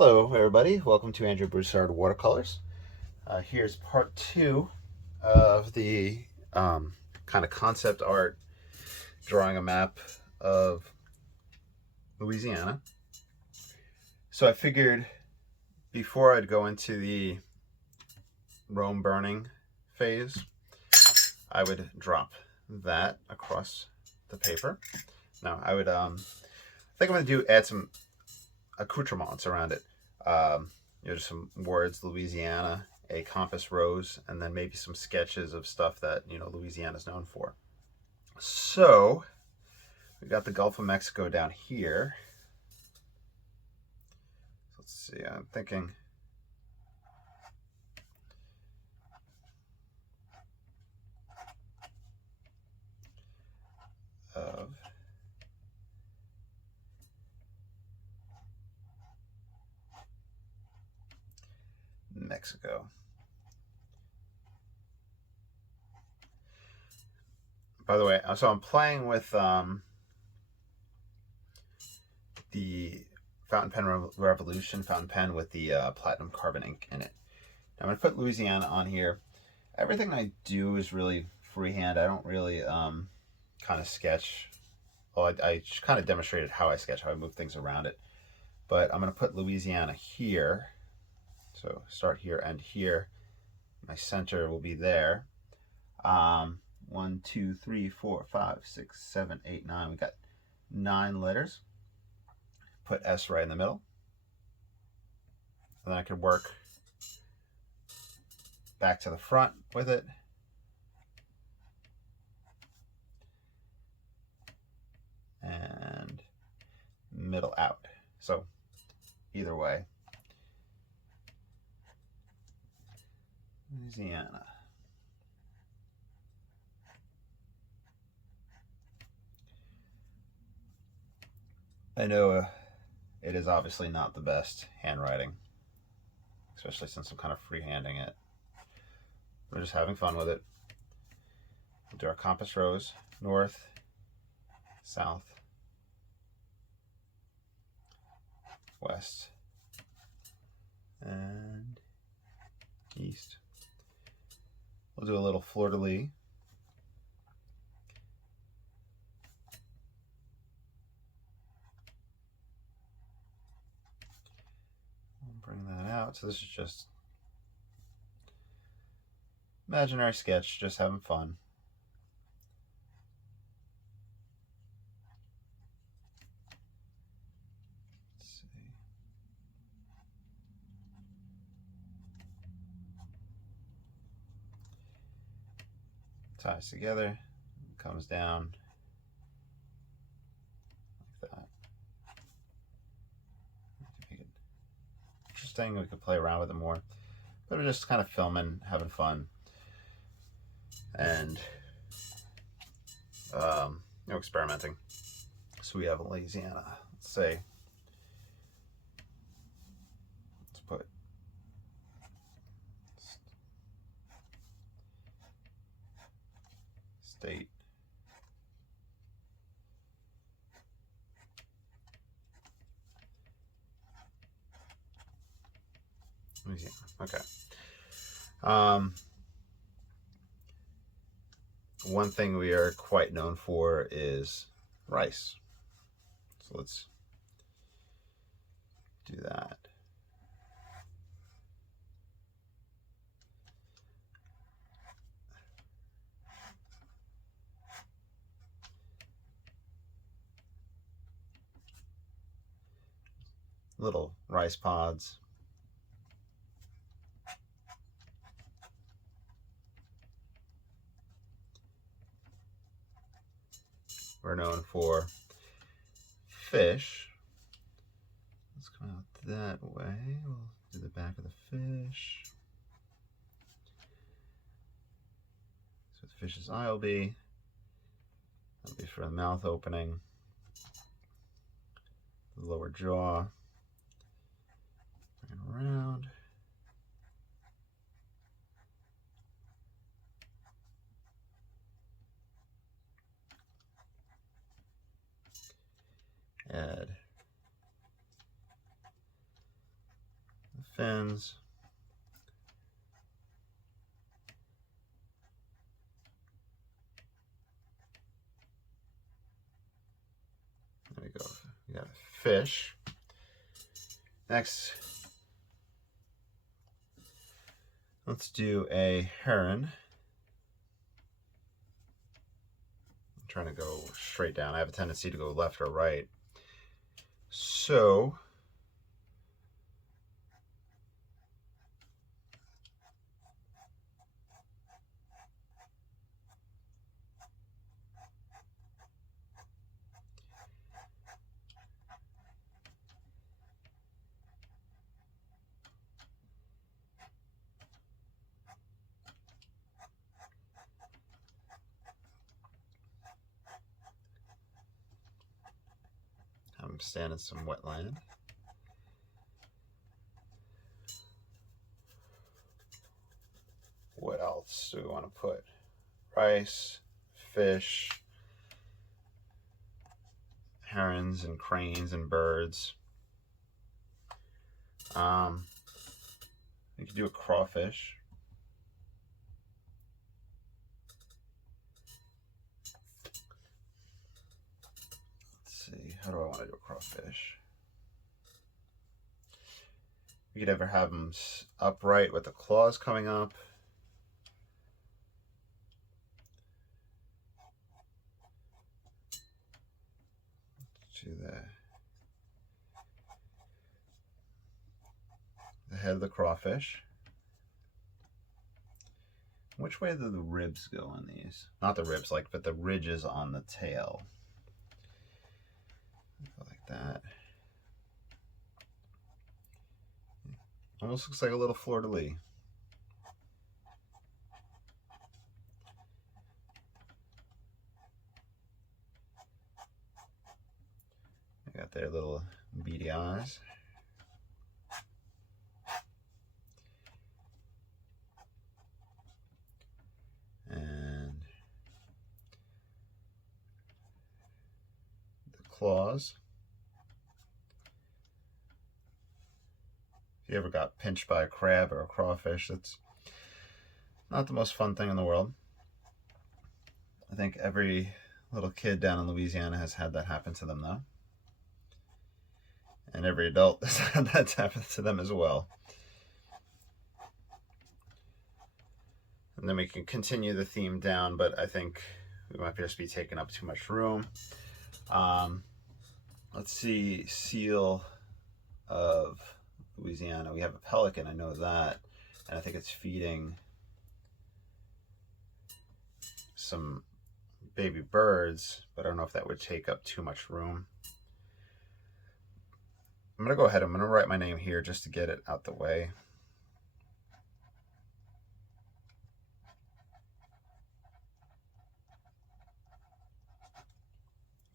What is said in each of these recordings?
Hello everybody, welcome to Andrew Broussard Watercolors. Here's part 2 of the kind of concept art drawing a map of Louisiana. So I figured before I'd go into the Rome burning phase, I would drop that across the paper. Now I would, I think I'm going to add some accoutrements around it. Just some words, Louisiana, a compass rose, and then maybe some sketches of stuff that, Louisiana is known for. So we got the Gulf of Mexico down here. Let's see, I'm thinking of Mexico. By the way, so I'm playing with the Fountain Pen Revolution fountain pen with the platinum carbon ink in it. Now I'm going to put Louisiana on here. Everything I do is really freehand. I don't really kind of sketch. Well, I kind of demonstrated how I sketch, how I move things around it. But I'm going to put Louisiana here. So start here, end here. My center will be there. 1, 2, 3, 4, 5, 6, 7, 8, 9. We got 9 letters. Put S right in the middle. And then I could work back to the front with it. And middle out. So either way. Louisiana. I know it is obviously not the best handwriting, especially since I'm kind of freehanding it. We're just having fun with it. We'll do our compass rose, north, south, west, and east. We'll do a little fleur-de-lis. Bring that out. So this is just imaginary sketch, just having fun. Let's see. Ties together, comes down like that. Make it interesting. We could play around with it more, but we're just kind of filming, having fun, and experimenting. So we have Louisiana. Let's say, let's put state. Louisiana. Okay. One thing we are quite known for is rice. So let's do that. Little rice pods. We're known for fish. Let's come out that way. We'll do the back of the fish. So the fish's eye will be. That'll be for the mouth opening. The lower jaw. Bring it around. Add fins. There we go. We got a fish. Next, let's do a heron. I'm trying to go straight down. I have a tendency to go left or right. So I'm standing in some wetland. What else do we want to put? Rice, fish, herons and cranes and birds. You could do a crawfish. Let's see, how do I want to do a crawfish? You could ever have them upright with the claws coming up. To the head of the crawfish. Which way do the ribs go on these? Not the ribs, but the ridges on the tail. Like that. Almost looks like a little fleur-de-lis. They got their little beady eyes. And the claws. If you ever got pinched by a crab or a crawfish, it's not the most fun thing in the world. I think every little kid down in Louisiana has had that happen to them, though. And every adult has had that happen to them as well. And then we can continue the theme down, but I think we might just be taking up too much room. Let's see, seal of Louisiana. We have a pelican, I know that. And I think it's feeding some baby birds, but I don't know if that would take up too much room. I'm going to go ahead, I'm going to write my name here just to get it out the way.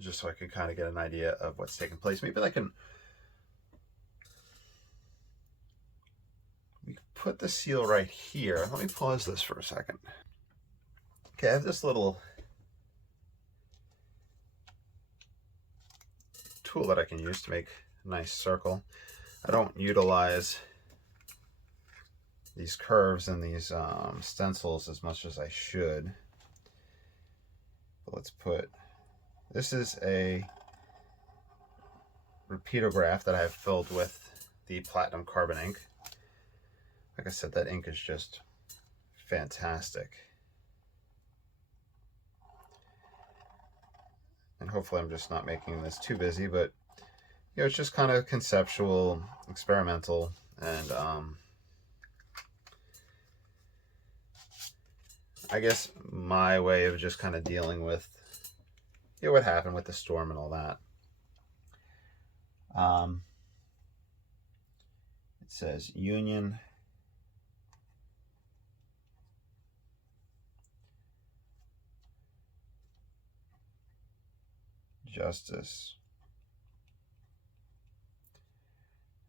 Just so I can kind of get an idea of what's taking place. Maybe we can put the seal right here. Let me pause this for a second. Okay, I have this little tool that I can use to make a nice circle. I don't utilize these curves and these stencils as much as I should. But let's put, this is a repeatograph that I have filled with the platinum carbon ink. Like I said, that ink is just fantastic. And hopefully I'm just not making this too busy, but you know, it's just kind of conceptual, experimental, and I guess my way of just kind of dealing with, you know, what happened with the storm and all that. It says union, justice,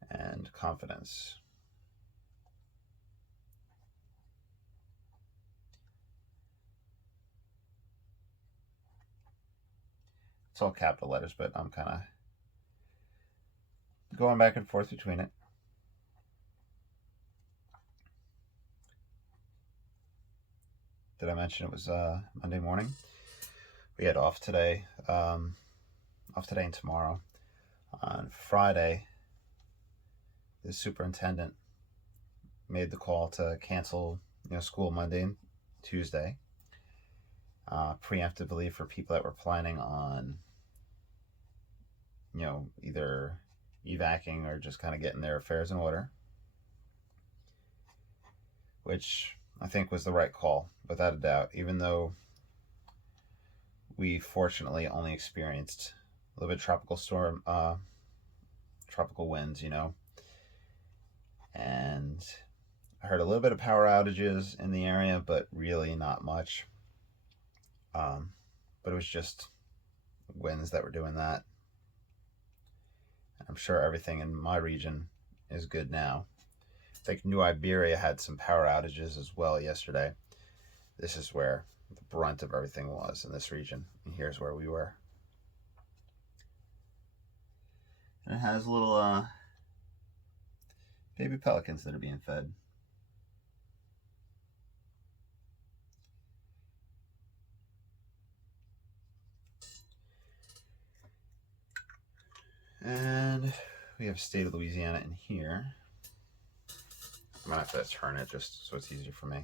and confidence. It's all capital letters, but I'm kind of going back and forth between it. Did I mention it was Monday morning? We had off today and tomorrow. On Friday, the superintendent made the call to cancel, school Monday and Tuesday, preemptively for people that were planning on, either evacing or just kind of getting their affairs in order, which I think was the right call, without a doubt, even though we fortunately only experienced a little bit of tropical winds, and I heard a little bit of power outages in the area, but really not much. But it was just winds that were doing that. I'm sure everything in my region is good now. I think New Iberia had some power outages as well yesterday. This is where the brunt of everything was, in this region. And here's where we were. And it has little baby pelicans that are being fed. And we have state of Louisiana in here. I'm gonna have to turn it just so it's easier for me.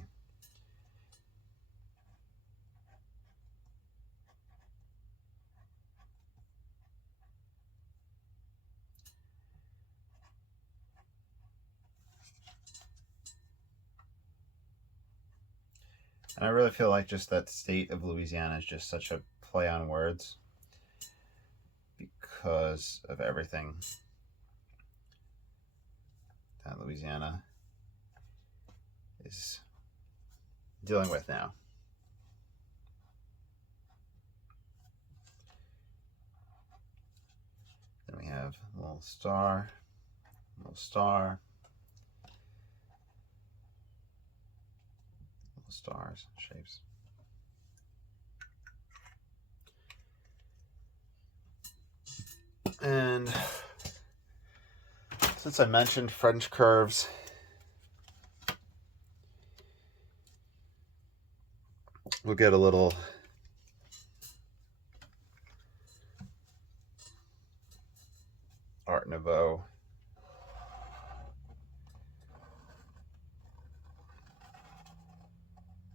And I really feel like just that state of Louisiana is just such a play on words because of everything that Louisiana is dealing with now. Then we have a little star, little star, little stars, shapes. And since I mentioned French curves, we'll get a little Art Nouveau.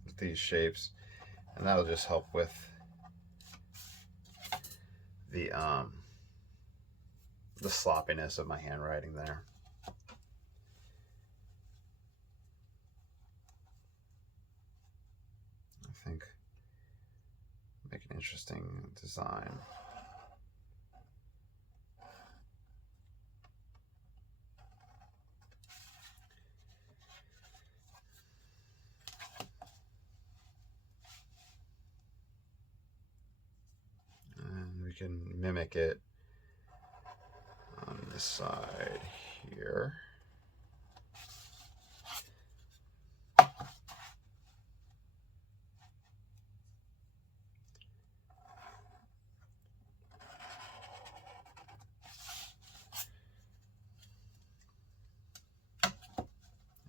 With these shapes, and that'll just help with the sloppiness of my handwriting there. I think make an interesting design. And we can mimic it on this side here.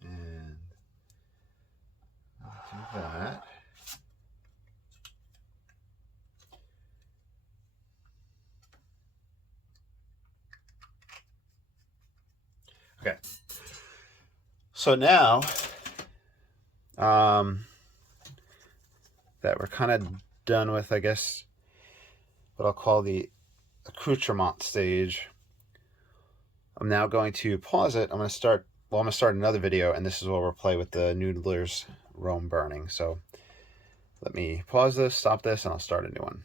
And do that. Okay, so now that we're kind of done with, I guess, what I'll call the accoutrement stage, I'm now going to pause it. I'm going to start another video, and this is where we'll play with the noodler's Rome burning. So let me pause this, stop this, and I'll start a new one.